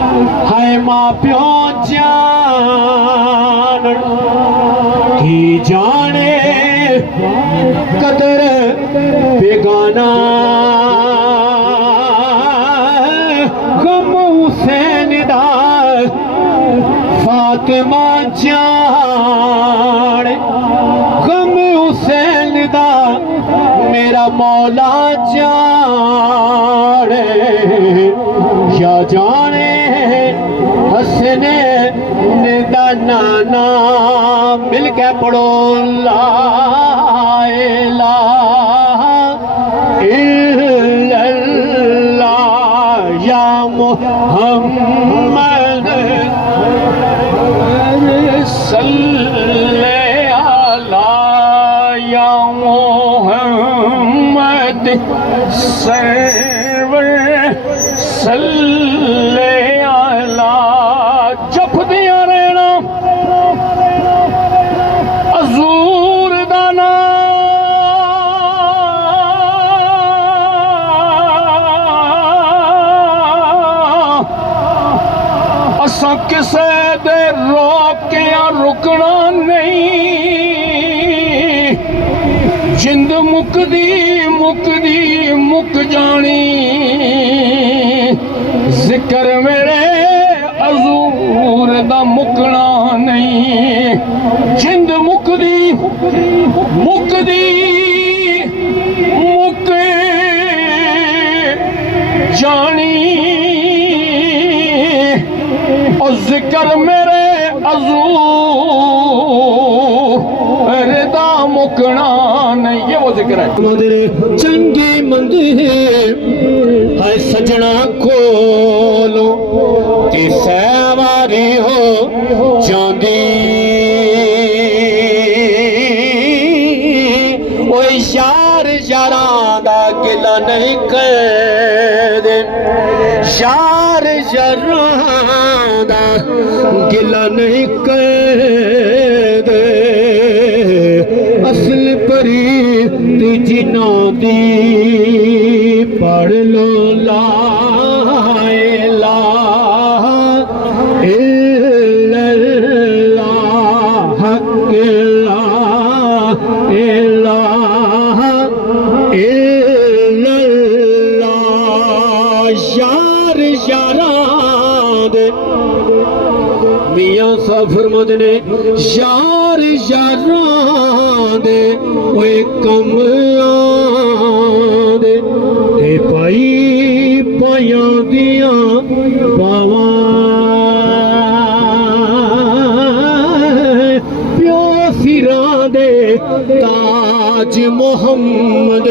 हाय मां प्यो जान की जाने कदर बेगाना गम हुसैन दा फातिमा जान गम हुसैन दा मेरा मौला जाने क्या जाने हसने दा नाना मिल के पढ़ो ला इलाहा इल्लल्लाह या मुहम्मद सल्ले अला या मुहम्मद सरवर सल्ले अला जप दिया रहना हजूर दा नाम असा किसे दे रोकिया रुकना नहीं जिंद मुकदी मुकदी मुक जानी जिक्र मेरे हजूर दा मुकना नहीं जिंद मुकदी मुकदी मुक जानी और जिक्र मेरे हजूर दा मुकना नहीं ये वो जिक्र है मदरे चंगी मंदी है सजना खोलो कि सवारी हो जांदी ओ यार यारां दा गिला नहीं कर यार यारां दा गिला नहीं कर असल परी जिना दी पढ़ लो ला इलाहा इल्लल्लाह इलाहा इल्लल्लाह यार यारां दे मियां सफर मदने यार यारां दे ओए कम आंदे ते पाई पायां दियां बावां प्यो सिरां दे ताज मोहम्मद